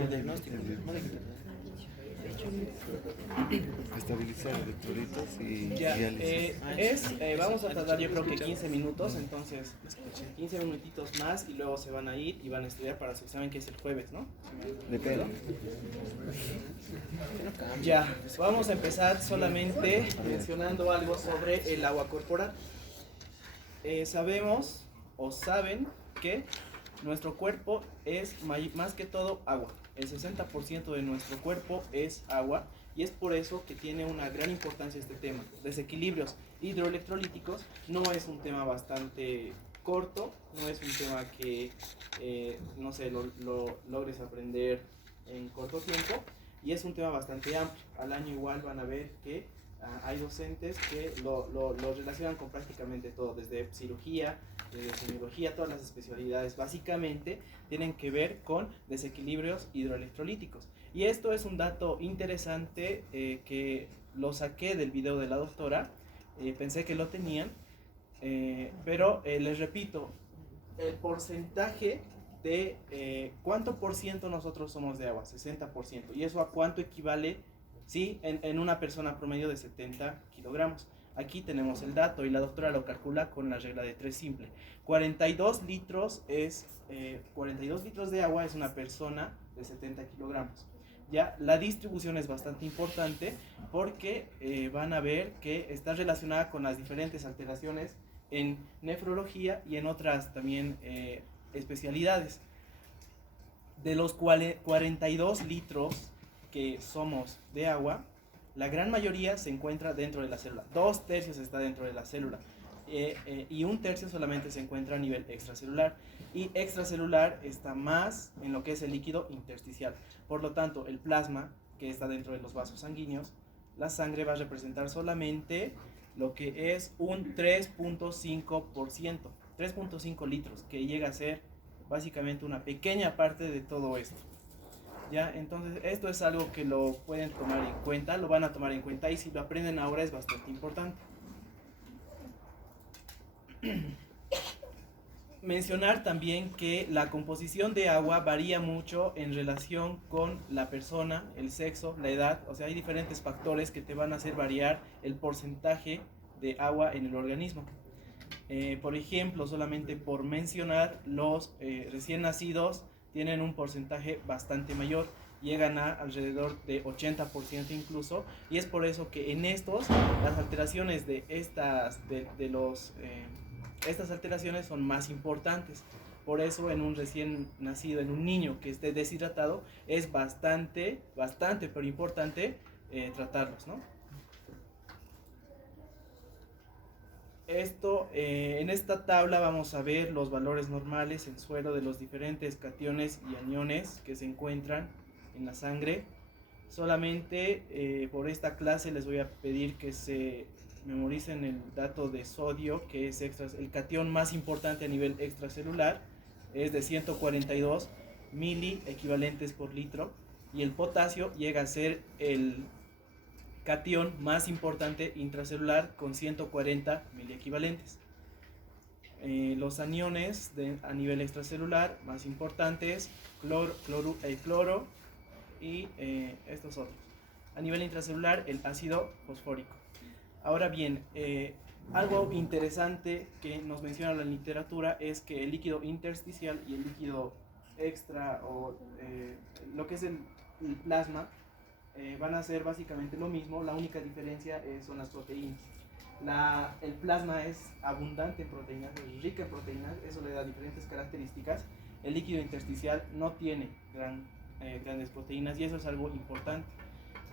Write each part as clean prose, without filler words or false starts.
el diagnóstico. Estabilizar electrolitos y Ya, diálisis. vamos a tardar yo creo que 15 minutos, entonces 15 minutitos más y luego se van a ir y van a estudiar para su examen que es el jueves, ¿no? Depende. Ya, vamos a empezar solamente mencionando algo sobre el agua corporal. Sabemos o saben que nuestro cuerpo es más que todo agua. El 60% de nuestro cuerpo es agua y es por eso que tiene una gran importancia este tema. Desequilibrios hidroelectrolíticos no es un tema bastante corto, no es un tema que, no sé, lo logres aprender en corto tiempo y es un tema bastante amplio. Al año igual van a ver que hay docentes que lo relacionan con prácticamente todo, desde cirugía, desde semiología, todas las especialidades básicamente tienen que ver con desequilibrios hidroelectrolíticos. Y esto es un dato interesante que lo saqué del video de la doctora, pensé que lo tenían, pero les repito, el porcentaje de cuánto por ciento nosotros somos de agua, 60%, y eso a cuánto equivale, ¿sí? En una persona promedio de 70 kilogramos. Aquí tenemos el dato y la doctora lo calcula con la regla de 3 simple. 42 litros de agua es una persona de 70 kilogramos. Ya, la distribución es bastante importante porque van a ver que está relacionada con las diferentes alteraciones en nefrología y en otras también especialidades. De los 42 litros que somos de agua, la gran mayoría se encuentra dentro de la célula. 2/3 está dentro de la célula y 1/3 solamente se encuentra a nivel extracelular. Y extracelular está más en lo que es el líquido intersticial. Por lo tanto, el plasma que está dentro de los vasos sanguíneos, la sangre va a representar solamente lo que es un 3.5%, 3.5 litros, que llega a ser básicamente una pequeña parte de todo esto. ¿Ya? Entonces esto es algo que lo pueden tomar en cuenta, lo van a tomar en cuenta y si lo aprenden ahora es bastante importante. Mencionar también que la composición de agua varía mucho en relación con la persona, el sexo, la edad, o sea, hay diferentes factores que te van a hacer variar el porcentaje de agua en el organismo. Por ejemplo, solamente por mencionar, los recién nacidos tienen un porcentaje bastante mayor, llegan a alrededor de 80% incluso, y es por eso que en estos las alteraciones de estas alteraciones son más importantes. Por eso en un recién nacido, en un niño que esté deshidratado, es bastante, pero importante tratarlos, ¿no? En esta tabla vamos a ver los valores normales en suero de los diferentes cationes y aniones que se encuentran en la sangre. Solamente por esta clase les voy a pedir que se memoricen el dato de sodio, que es el catión más importante a nivel extracelular, es de 142 mili equivalentes por litro, y el potasio llega a ser el catión más importante intracelular con 140 miliequivalentes. Los aniones a nivel extracelular más importantes, cloro y estos otros. A nivel intracelular, el ácido fosfórico. Ahora bien, algo interesante que nos menciona la literatura es que el líquido intersticial y el líquido extra o lo que es el plasma van a ser básicamente lo mismo, la única diferencia son las proteínas. El plasma es abundante en proteínas, es rica en proteínas, eso le da diferentes características. El líquido intersticial no tiene grandes proteínas y eso es algo importante.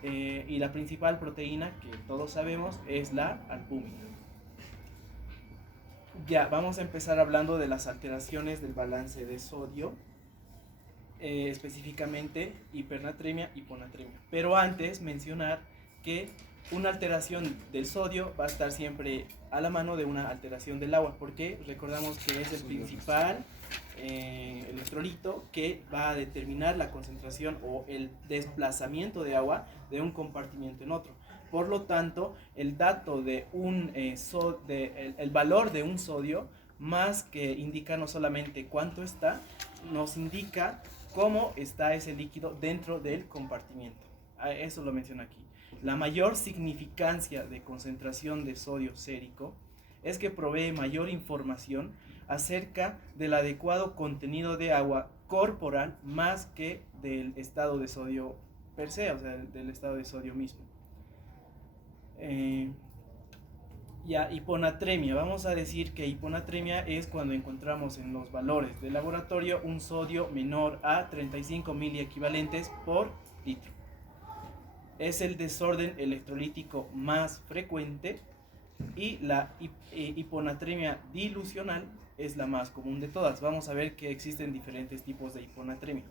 Y la principal proteína que todos sabemos es la albúmina. Ya, vamos a empezar hablando de las alteraciones del balance de sodio. Específicamente hipernatremia, hiponatremia. Pero antes mencionar que una alteración del sodio va a estar siempre a la mano de una alteración del agua, porque recordamos que es el principal electrolito que va a determinar la concentración o el desplazamiento de agua de un compartimiento en otro. Por lo tanto, el dato de el valor de un sodio, más que indica no solamente cuánto está, nos indica cómo está ese líquido dentro del compartimiento. Eso lo menciona aquí. La mayor significancia de concentración de sodio sérico es que provee mayor información acerca del adecuado contenido de agua corporal más que del estado de sodio per se, o sea, del estado de sodio mismo. Hiponatremia. Vamos a decir que hiponatremia es cuando encontramos en los valores del laboratorio un sodio menor a 35 miliequivalentes por litro. Es el desorden electrolítico más frecuente y la hiponatremia dilucional es la más común de todas. Vamos a ver que existen diferentes tipos de hiponatremia.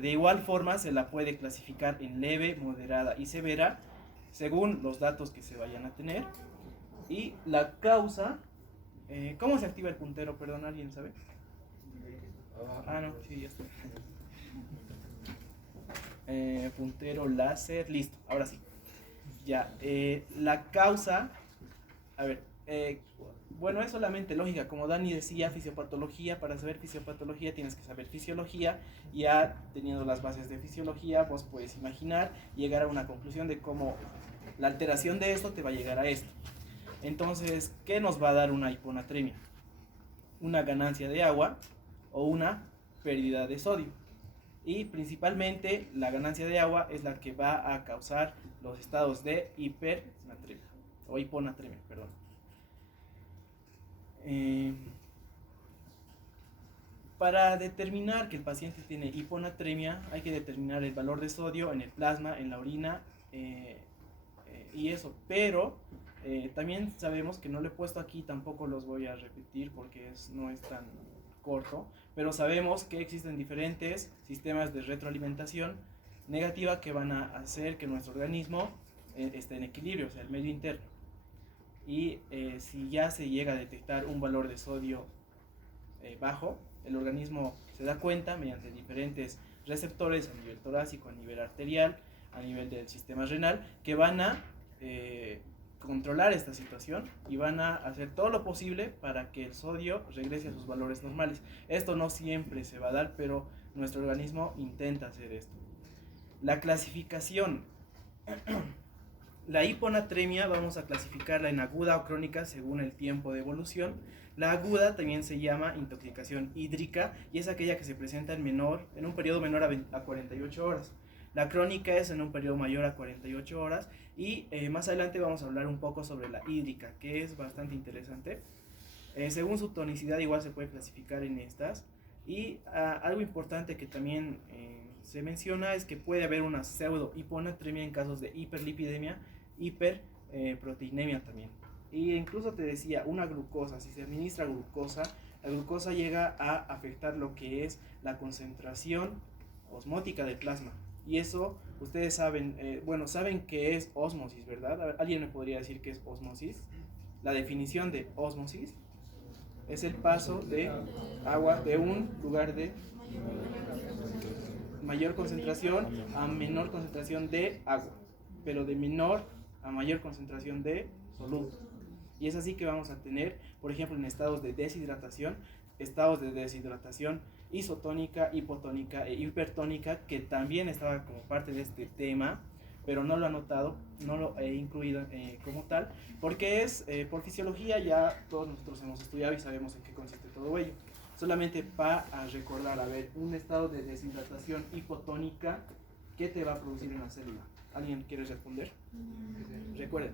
De igual forma se la puede clasificar en leve, moderada y severa según los datos que se vayan a tener. Y la causa, ¿cómo se activa el puntero? Perdón, ¿alguien sabe? No, sí, ya está. Puntero láser, listo, ahora sí. Ya, la causa, a ver, bueno, es solamente lógica, como Dani decía, fisiopatología. Para saber fisiopatología tienes que saber fisiología. Ya teniendo las bases de fisiología, vos puedes imaginar y llegar a una conclusión de cómo la alteración de esto te va a llegar a esto. Entonces, ¿qué nos va a dar una hiponatremia? Una ganancia de agua o una pérdida de sodio. Y principalmente la ganancia de agua es la que va a causar los estados de hipernatremia o hiponatremia, perdón. Para determinar que el paciente tiene hiponatremia hay que determinar el valor de sodio en el plasma, en la orina y eso, pero también sabemos que no lo he puesto aquí, tampoco los voy a repetir porque no es tan corto, pero sabemos que existen diferentes sistemas de retroalimentación negativa que van a hacer que nuestro organismo esté en equilibrio, o sea, el medio interno. Y si ya se llega a detectar un valor de sodio bajo, el organismo se da cuenta mediante diferentes receptores a nivel torácico, a nivel arterial, a nivel del sistema renal, que van a controlar esta situación y van a hacer todo lo posible para que el sodio regrese a sus valores normales. Esto no siempre se va a dar, pero nuestro organismo intenta hacer esto. La clasificación. La hiponatremia vamos a clasificarla en aguda o crónica según el tiempo de evolución. La aguda también se llama intoxicación hídrica y es aquella que se presenta en un periodo menor a 48 horas. La crónica es en un periodo mayor a 48 horas y más adelante vamos a hablar un poco sobre la hídrica, que es bastante interesante. Según su tonicidad igual se puede clasificar en estas. Y algo importante que también se menciona es que puede haber una pseudo hiponatremia en casos de hiperlipidemia, hiperproteinemia también. Y incluso te decía, una glucosa, si se administra glucosa, la glucosa llega a afectar lo que es la concentración osmótica del plasma. Y eso, ustedes saben, saben que es ósmosis, ¿verdad? A ver, ¿alguien me podría decir qué es ósmosis? La definición de ósmosis es el paso de agua de un lugar de mayor concentración a menor concentración de agua, pero de menor a mayor concentración de soluto. Y es así que vamos a tener, por ejemplo, en estados de deshidratación isotónica, hipotónica e hipertónica, que también estaba como parte de este tema, pero no lo he anotado, no lo he incluido como tal, porque es por fisiología, ya todos nosotros hemos estudiado y sabemos en qué consiste todo ello. Solamente para recordar, a ver, un estado de deshidratación hipotónica, ¿qué te va a producir en la célula? ¿Alguien quiere responder? Recuerden.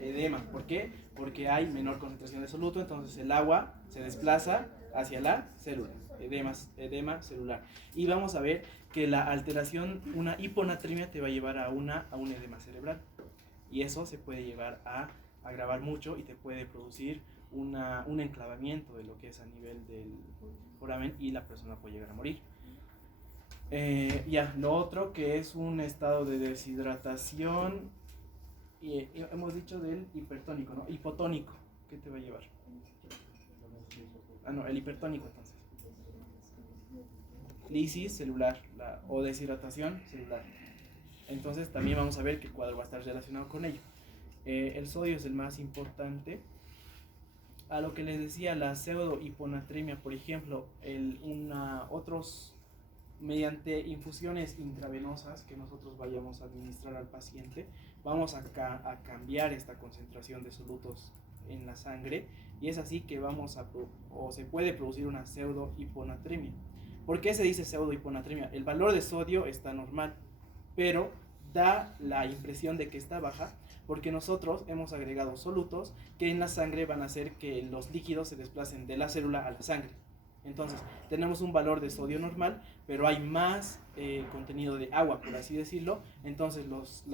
Edema, ¿por qué? Porque hay menor concentración de soluto, entonces el agua se desplaza hacia la célula, edema celular. Y vamos a ver que la alteración, una hiponatremia te va a llevar a un edema cerebral. Y eso se puede llevar a agravar mucho y te puede producir un enclavamiento de lo que es a nivel del foramen y la persona puede llegar a morir. Lo otro que es un estado de deshidratación. Y hemos dicho del hipertónico, ¿no? Hipotónico, ¿qué te va a llevar? El hipertónico entonces. Lisis celular o deshidratación celular. Entonces también vamos a ver que el cuadro va a estar relacionado con ello. El sodio es el más importante. a lo que les decía, la pseudohiponatremia, por ejemplo, otros mediante infusiones intravenosas que nosotros vayamos a administrar al paciente, vamos a cambiar esta concentración de solutos en la sangre, y es así que se puede producir una pseudohiponatremia. ¿Por qué se dice pseudohiponatremia? El valor de sodio está normal, pero da la impresión de que está baja porque nosotros hemos agregado solutos que en la sangre van a hacer que los líquidos se desplacen de la célula a la sangre. Entonces, tenemos un valor de sodio normal, pero hay más contenido de agua, por así decirlo. Entonces, los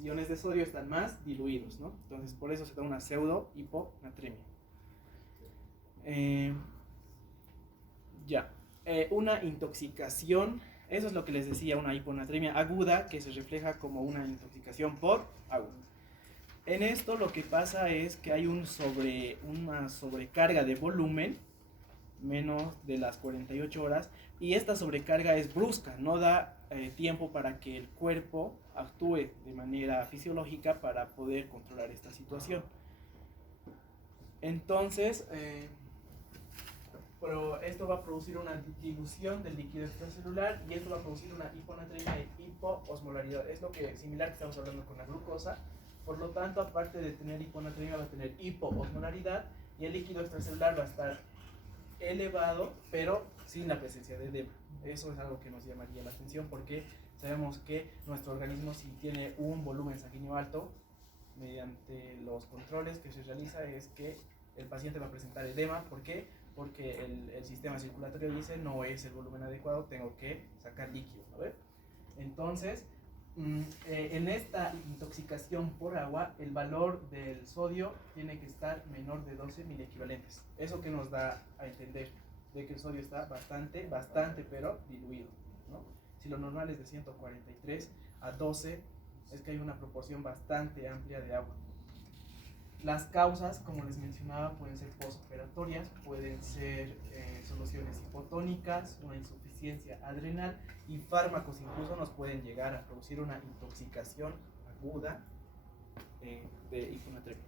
iones de sodio están más diluidos, ¿no? Entonces, por eso se da una pseudohiponatremia. Una intoxicación, eso es lo que les decía, una hiponatremia aguda que se refleja como una intoxicación por agua. En esto lo que pasa es que hay una sobrecarga de volumen menos de las 48 horas, y esta sobrecarga es brusca, no da tiempo para que el cuerpo actúe de manera fisiológica para poder controlar esta situación. Entonces, pero esto va a producir una dilución del líquido extracelular, y esto va a producir una hiponatremia de hipoosmolaridad. Es lo que similar que estamos hablando con la glucosa. Por lo tanto, aparte de tener hiponatremia, va a tener hipoosmolaridad, y el líquido extracelular va a estar elevado, pero sin la presencia de edema. Eso es algo que nos llamaría la atención, porque sabemos que nuestro organismo, si tiene un volumen sanguíneo alto, mediante los controles que se realiza, es que el paciente va a presentar edema. ¿Por qué? Porque el sistema circulatorio dice: no es el volumen adecuado, tengo que sacar líquido, ¿no? Entonces, en esta intoxicación por agua, el valor del sodio tiene que estar menor de 12 miliequivalentes. Eso que nos da a entender de que el sodio está bastante, pero diluido, ¿no? Si lo normal es de 143 a 12, es que hay una proporción bastante amplia de agua. Las causas, como les mencionaba, pueden ser postoperatorias, pueden ser soluciones hipotónicas, una insuficiencia adrenal, y fármacos incluso nos pueden llegar a producir una intoxicación aguda de hiponatremia.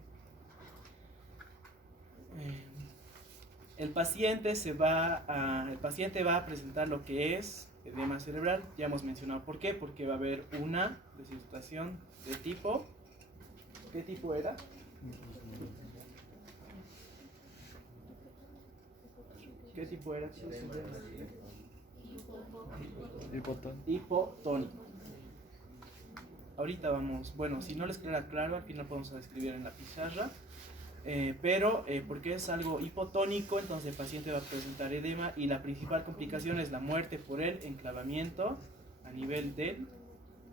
El paciente va a presentar lo que es edema cerebral. Ya hemos mencionado por qué, porque va a haber una deshidratación de tipo. ¿Qué tipo era? ¿Qué tipo era? Hipotónico. Ahorita vamos, bueno, si no les queda claro, al final podemos escribir en la pizarra. Pero porque es algo hipotónico, entonces el paciente va a presentar edema, y la principal complicación es la muerte por el enclavamiento a nivel del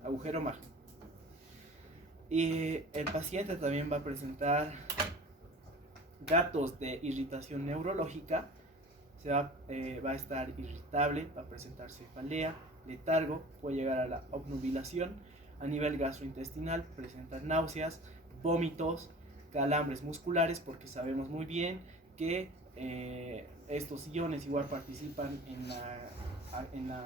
agujero mágico. Y el paciente también va a presentar datos de irritación neurológica. Va a estar irritable, va a presentar cefalea, letargo, puede llegar a la obnubilación. A nivel gastrointestinal, presentar náuseas, vómitos, calambres musculares, porque sabemos muy bien que estos iones igual participan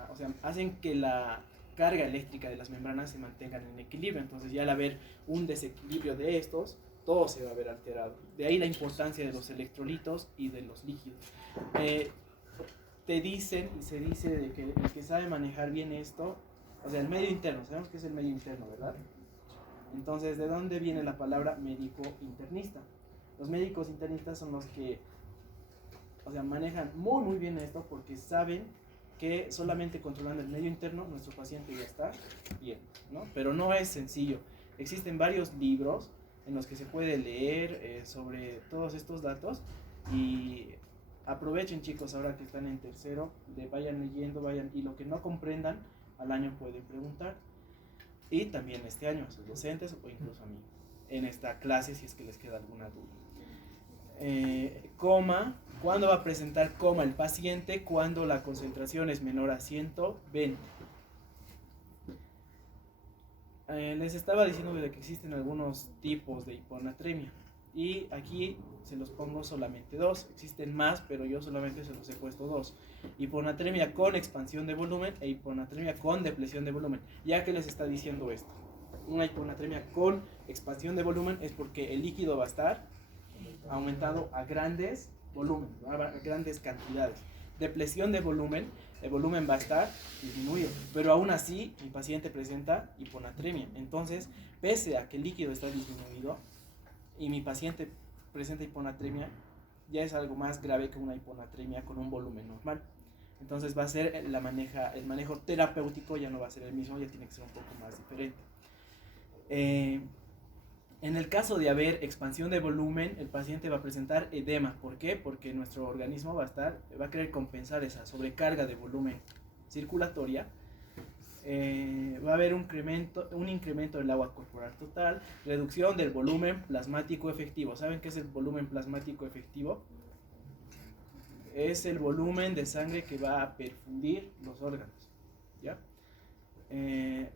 o sea, hacen que la carga eléctrica de las membranas se mantengan en equilibrio. Entonces, ya al haber un desequilibrio de estos, todo se va a ver alterado. De ahí la importancia de los electrolitos y de los líquidos. Te dicen, y se dice de que el que sabe manejar bien esto, o sea, el medio interno, sabemos que es el medio interno, ¿verdad? Entonces, ¿de dónde viene la palabra médico internista? Los médicos internistas son los que, o sea, manejan muy muy bien esto, porque saben que solamente controlando el medio interno nuestro paciente ya está bien, ¿no? Pero no es sencillo. Existen varios libros en los que se puede leer sobre todos estos datos, y aprovechen, chicos, ahora que están en tercero, vayan leyendo, y lo que no comprendan al año pueden preguntar. Y también este año a sus docentes o incluso a mí en esta clase, si es que les queda alguna duda. Coma, ¿cuándo va a presentar coma el paciente? Cuando la concentración es menor a 120. Les estaba diciendo de que existen algunos tipos de hiponatremia, y aquí se los pongo solamente dos. Existen más, pero yo solamente se los he puesto dos: hiponatremia con expansión de volumen e hiponatremia con depresión de volumen. Ya que les está diciendo esto, una hiponatremia con expansión de volumen es porque el líquido va a estar aumentado a grandes volúmenes, a grandes cantidades. Depresión de volumen, el volumen va a estar disminuido, pero aún así mi paciente presenta hiponatremia. Entonces, pese a que el líquido está disminuido y mi paciente presenta hiponatremia, ya es algo más grave que una hiponatremia con un volumen normal. Entonces va a ser el manejo terapéutico, ya no va a ser el mismo, ya tiene que ser un poco más diferente. En el caso de haber expansión de volumen, el paciente va a presentar edema. ¿Por qué? Porque nuestro organismo va a querer compensar esa sobrecarga de volumen circulatoria. Va a haber un incremento del agua corporal total, reducción del volumen plasmático efectivo. ¿Saben qué es el volumen plasmático efectivo? Es el volumen de sangre que va a perfundir los órganos, ¿ya?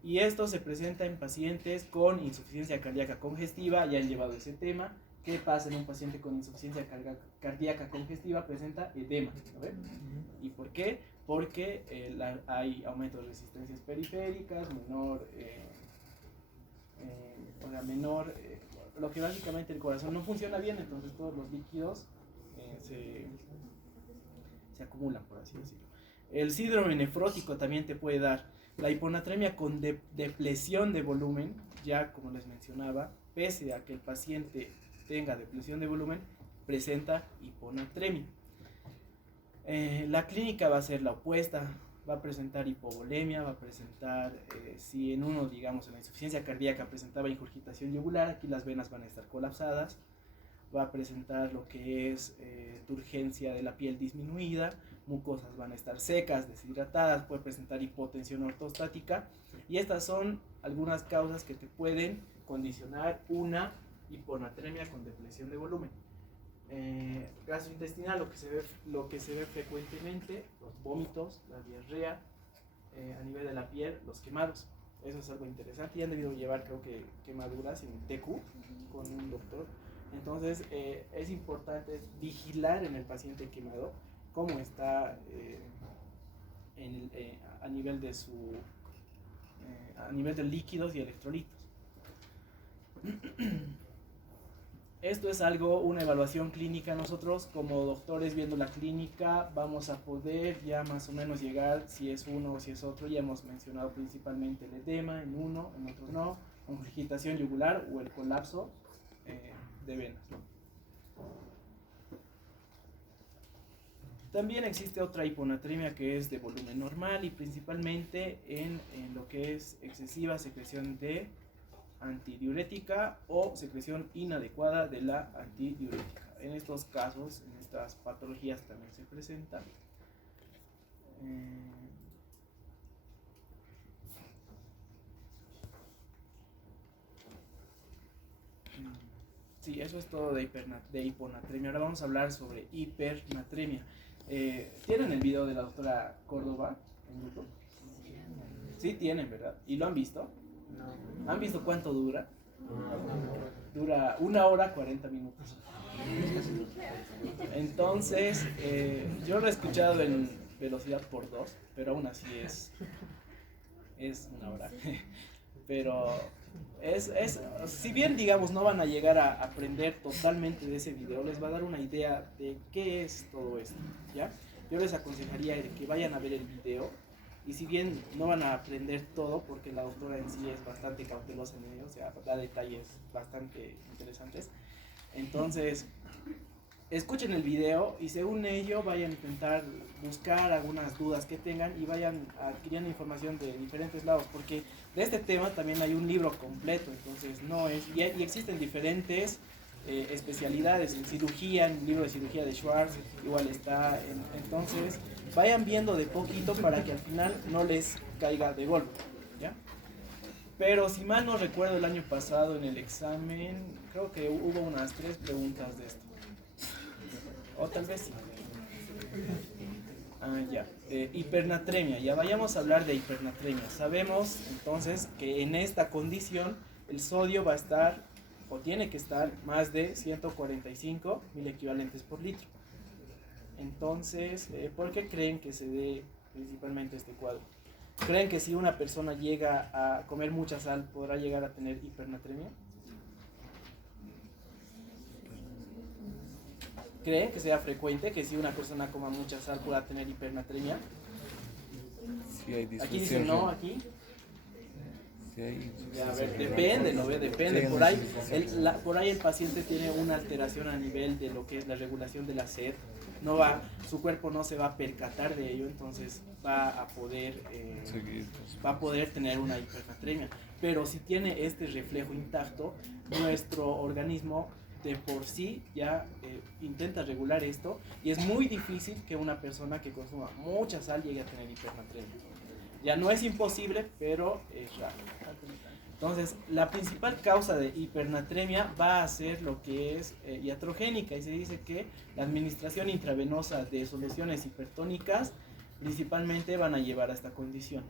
Y esto se presenta en pacientes con insuficiencia cardíaca congestiva. Ya han llevado ese tema. ¿Qué pasa en un paciente con insuficiencia cardíaca congestiva? Presenta edema, ¿no? ¿Y por qué? Porque hay aumento de resistencias periféricas, lo que básicamente el corazón no funciona bien, entonces todos los líquidos se acumulan, por así decirlo. El síndrome nefrótico también te puede dar. La hiponatremia con depresión de volumen, ya como les mencionaba, pese a que el paciente tenga depresión de volumen, presenta hiponatremia. La clínica va a ser la opuesta, va a presentar hipovolemia, va a presentar, si en uno, digamos, en la insuficiencia cardíaca presentaba ingurgitación yugular, aquí las venas van a estar colapsadas, va a presentar lo que es turgencia de la piel disminuida, mucosas van a estar secas, deshidratadas, puede presentar hipotensión ortostática, y estas son algunas causas que te pueden condicionar una hiponatremia con depresión de volumen. Gastrointestinal, lo que se ve frecuentemente, los vómitos, la diarrea, a nivel de la piel, los quemados. Eso es algo interesante. Ya han debido llevar, creo que, quemaduras en TQ con un doctor. Entonces es importante vigilar en el paciente quemado cómo está a nivel de a nivel de líquidos y electrolitos. Esto es una evaluación clínica. Nosotros como doctores viendo la clínica vamos a poder ya más o menos llegar si es uno o si es otro. Ya hemos mencionado principalmente el edema en uno, en otros no, ingurgitación yugular o el colapso de venas, ¿no? También existe otra hiponatremia que es de volumen normal y principalmente en lo que es excesiva secreción de antidiurética o secreción inadecuada de la antidiurética. En estos casos, en estas patologías también se presenta. Sí, eso es todo de hiponatremia. Ahora vamos a hablar sobre hipernatremia. ¿Tienen el video de la doctora Córdoba en YouTube? Sí, tienen, ¿verdad? ¿Y lo han visto? ¿Han visto cuánto dura? Dura 1 hora 40 minutos. Entonces, yo lo he escuchado en velocidad por 2, pero aún así es 1 hora. Pero si bien, digamos, no van a llegar a aprender totalmente de ese video, les va a dar una idea de qué es todo esto, ¿ya? Yo les aconsejaría que vayan a ver el video. Y si bien no van a aprender todo, porque la doctora en sí es bastante cautelosa en ello, o sea, da detalles bastante interesantes, entonces escuchen el video y según ello vayan a intentar buscar algunas dudas que tengan y vayan adquiriendo información de diferentes lados, porque de este tema también hay un libro completo, entonces no es, y existen diferentes especialidades en cirugía, en el libro de cirugía de Schwartz igual está, entonces vayan viendo de poquito para que al final no les caiga de golpe, ¿ya? Pero si mal no recuerdo, el año pasado en el examen creo que hubo unas 3 preguntas de esto, o tal vez sí. Ya, hipernatremia, ya vayamos a hablar de hipernatremia. Sabemos entonces que en esta condición el sodio va a estar o tiene que estar más de 145 mil equivalentes por litro. Entonces, ¿por qué creen que se dé principalmente este cuadro? ¿Creen que si una persona llega a comer mucha sal podrá llegar a tener hipernatremia? ¿Creen que sea frecuente que si una persona coma mucha sal pueda tener hipernatremia? Si hay Aquí dice disfunción no, renal. aquí. Si hay Ya, a ver, insuficiencia depende, renal. ¿no ve? Depende. Sí, Por ahí, insuficiencia renal. por ahí el paciente tiene una alteración a nivel de lo que es la regulación de la sed. No va, su cuerpo no se va a percatar de ello, entonces va a poder, Seguir, pues. va a poder tener una hipernatremia. Pero si tiene este reflejo intacto, nuestro organismo de por sí ya intenta regular esto y es muy difícil que una persona que consuma mucha sal llegue a tener hipernatremia. Ya no es imposible, pero es raro. Entonces, la principal causa de hipernatremia va a ser lo que es iatrogénica, y se dice que la administración intravenosa de soluciones hipertónicas principalmente van a llevar a esta condición.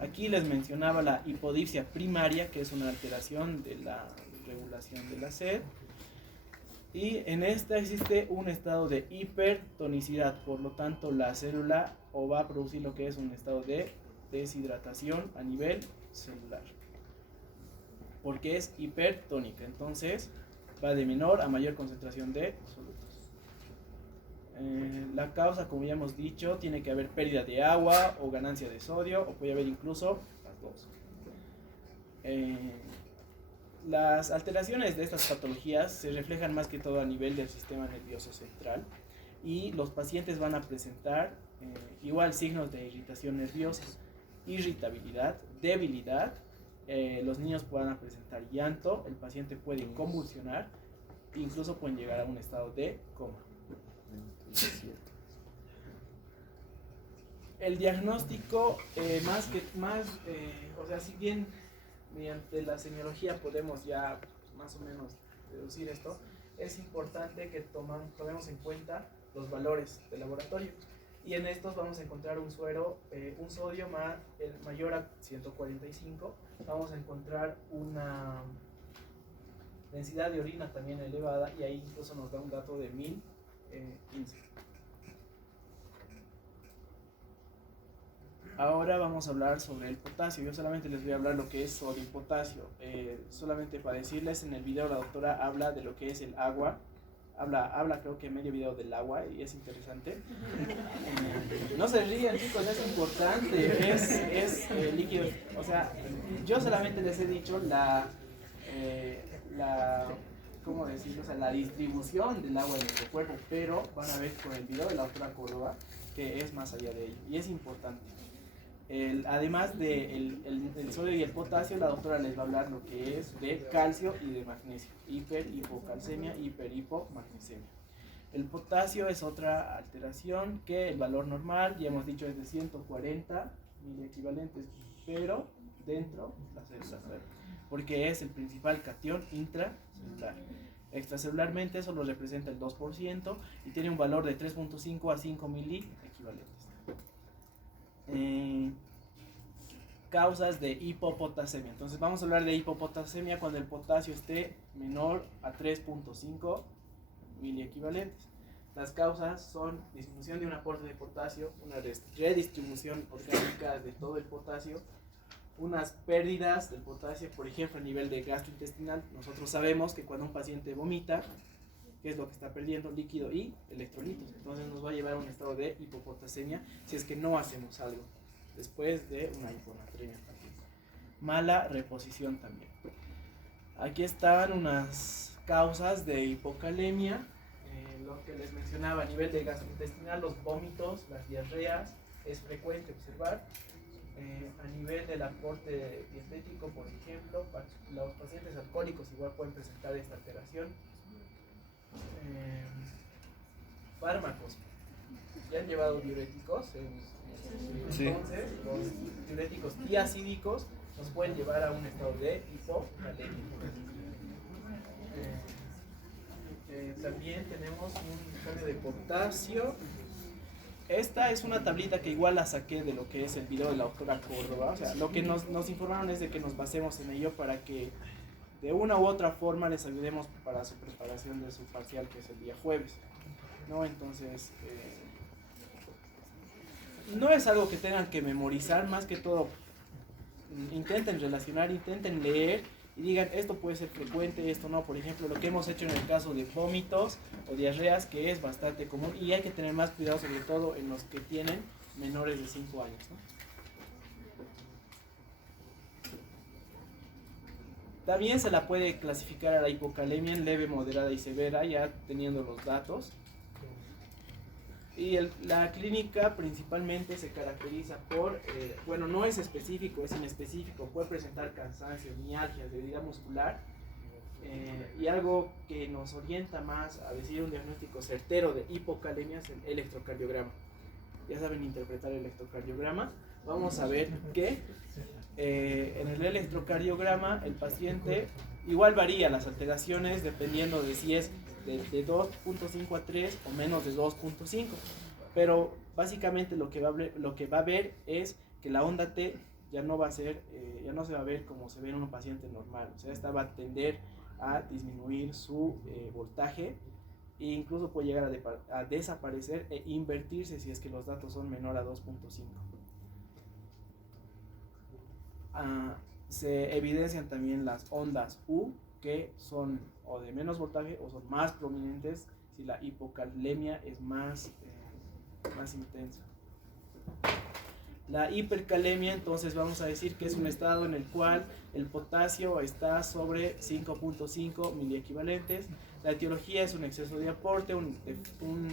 Aquí les mencionaba la hipodipsia primaria, que es una alteración de la regulación de la sed, y en esta existe un estado de hipertonicidad, por lo tanto la célula o va a producir lo que es un estado de deshidratación a nivel celular, porque es hipertónica, entonces va de menor a mayor concentración de solutos. La causa, como ya hemos dicho, tiene que haber pérdida de agua o ganancia de sodio, o puede haber incluso las dos. Las alteraciones de estas patologías se reflejan más que todo a nivel del sistema nervioso central, y los pacientes van a presentar igual signos de irritación nerviosa, irritabilidad, debilidad. Los niños puedan presentar llanto, el paciente puede convulsionar, incluso pueden llegar a un estado de coma. El diagnóstico, o sea, si bien mediante la semiología podemos ya más o menos deducir esto, es importante que tomemos en cuenta los valores del laboratorio. Y en estos vamos a encontrar un suero, un sodio mayor a 145, vamos a encontrar una densidad de orina también elevada, y ahí incluso nos da un dato de 1015. Ahora vamos a hablar sobre el potasio. Yo solamente les voy a hablar lo que es sodio y potasio. Solamente para decirles, en el video la doctora habla de lo que es el agua. Habla creo que medio video del agua, y es interesante. No se rían, chicos, es importante, es líquido. O sea, yo solamente les he dicho ¿cómo decirlo? O sea, la distribución del agua en nuestro cuerpo, pero van a ver con el video de la doctora Córdoba que es más allá de ello, y es importante. Además del sodio y el potasio, la doctora les va a hablar lo que es de calcio y de magnesio, hipocalcemia, hipomagnesemia. El potasio es otra alteración que el valor normal, ya hemos dicho, es de 140 miliequivalentes, pero dentro las células, porque es el principal catión intracelular. Extracelularmente solo representa el 2% y tiene un valor de 3.5 a 5 miliequivalentes. Causas de hipopotasemia. Entonces vamos a hablar de hipopotasemia cuando el potasio esté menor a 3.5 miliequivalentes. Las causas son disminución de un aporte de potasio, una redistribución orgánica de todo el potasio, unas pérdidas del potasio, por ejemplo a nivel de gastrointestinal. Nosotros sabemos que cuando un paciente vomita, ¿qué es lo que está perdiendo? Líquido y electrolitos. Entonces nos va a llevar a un estado de hipopotasemia si es que no hacemos algo después de una hiponatremia también. Mala reposición también. Aquí están unas causas de hipocalemia, lo que les mencionaba a nivel de gastrointestinal, los vómitos, las diarreas, es frecuente observar. A nivel del aporte dietético, por ejemplo, los pacientes alcohólicos igual pueden presentar esta alteración. Fármacos, ¿ya han llevado diuréticos? Sí. Entonces, los diuréticos diacídicos nos pueden llevar a un estado de hipocalemia. También tenemos un cambio de potasio. Esta es una tablita que igual la saqué de lo que es el video de la doctora Córdoba. O sea, lo que nos informaron es de que nos basemos en ello para que de una u otra forma les ayudemos para su preparación de su parcial, que es el día jueves, ¿no? Entonces, no es algo que tengan que memorizar, más que todo intenten relacionar, intenten leer y digan esto puede ser frecuente, esto no. Por ejemplo, lo que hemos hecho en el caso de vómitos o diarreas, que es bastante común y hay que tener más cuidado, sobre todo en los que tienen menores de 5 años, ¿no? También se la puede clasificar a la hipocalemia en leve, moderada y severa, ya teniendo los datos. Y la clínica principalmente se caracteriza por, bueno, no es específico, es inespecífico, puede presentar cansancio, mialgias, debilidad muscular, y algo que nos orienta más a decir un diagnóstico certero de hipocalemia es el electrocardiograma. Ya saben interpretar el electrocardiograma. Vamos a ver que en el electrocardiograma el paciente igual varía las alteraciones dependiendo de si es de 2.5 a 3 o menos de 2.5, pero básicamente lo que va a ver es que la onda T ya no va a ser, ya no se va a ver como se ve en un paciente normal, o sea, esta va a tender a disminuir su voltaje e incluso puede llegar a desaparecer e invertirse si es que los datos son menor a 2.5. Se evidencian también las ondas U, que son o de menos voltaje o son más prominentes si la hipocalemia es más intensa. La hipercalemia, entonces vamos a decir que es un estado en el cual el potasio está sobre 5.5 miliequivalentes. La etiología es un exceso de aporte, un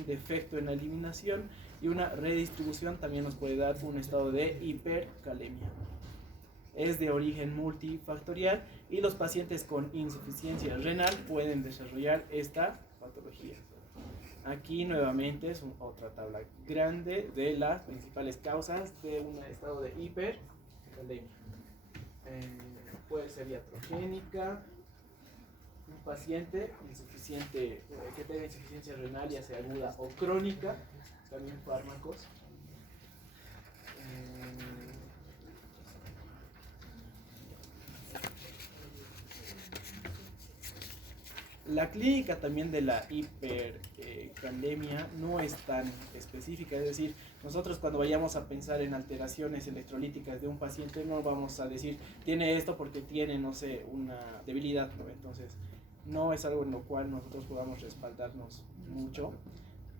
defecto en la eliminación y una redistribución también nos puede dar un estado de hipercalemia. Es de origen multifactorial y los pacientes con insuficiencia renal pueden desarrollar esta patología. Aquí nuevamente es otra tabla grande de las principales causas de un estado de hipercalemia. Puede ser iatrogénica, un paciente insuficiente, que tenga insuficiencia renal, ya sea aguda o crónica, también fármacos. La clínica también de la hipercalemia no es tan específica, es decir, nosotros cuando vayamos a pensar en alteraciones electrolíticas de un paciente no vamos a decir tiene esto porque tiene, no sé, una debilidad, ¿no? Entonces no es algo en lo cual nosotros podamos respaldarnos mucho,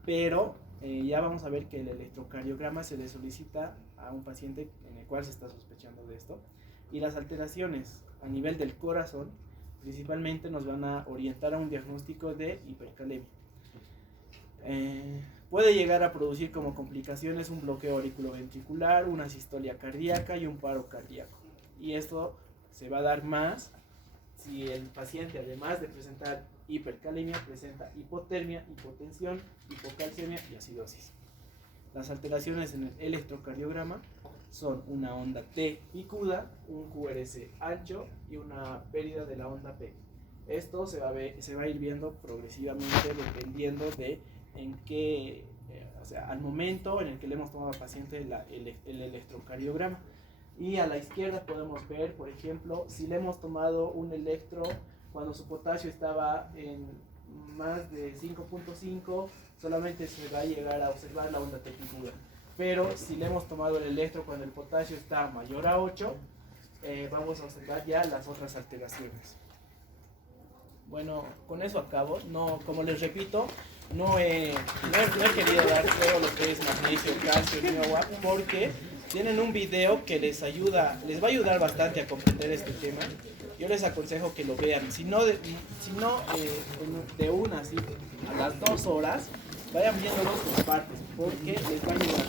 pero ya vamos a ver que el electrocardiograma se le solicita a un paciente en el cual se está sospechando de esto, y las alteraciones a nivel del corazón principalmente nos van a orientar a un diagnóstico de hipercalemia. Puede llegar a producir como complicaciones un bloqueo auriculoventricular, una sistolia cardíaca y un paro cardíaco. Y esto se va a dar más si el paciente, además de presentar hipercalemia, presenta hipotermia, hipotensión, hipocalcemia y acidosis. Las alteraciones en el electrocardiograma son una onda T picuda, un QRS ancho y una pérdida de la onda P. Esto se va a ir viendo progresivamente dependiendo de en qué, o sea, al momento en el que le hemos tomado al paciente el electrocardiograma. Y a la izquierda podemos ver, por ejemplo, si le hemos tomado un electro cuando su potasio estaba en más de 5.5, solamente se va a llegar a observar la onda T picuda. Pero si le hemos tomado el electro cuando el potasio está mayor a 8, vamos a observar ya las otras alteraciones. Bueno, con eso acabo. No, como les repito, no he querido dar todo lo que es magnesio, calcio, agua, porque tienen un video que les va a ayudar bastante a comprender este tema. Yo les aconsejo que lo vean. Si no de una, así, a las 2 horas, vayan viendo dos partes, porque les va a ayudar.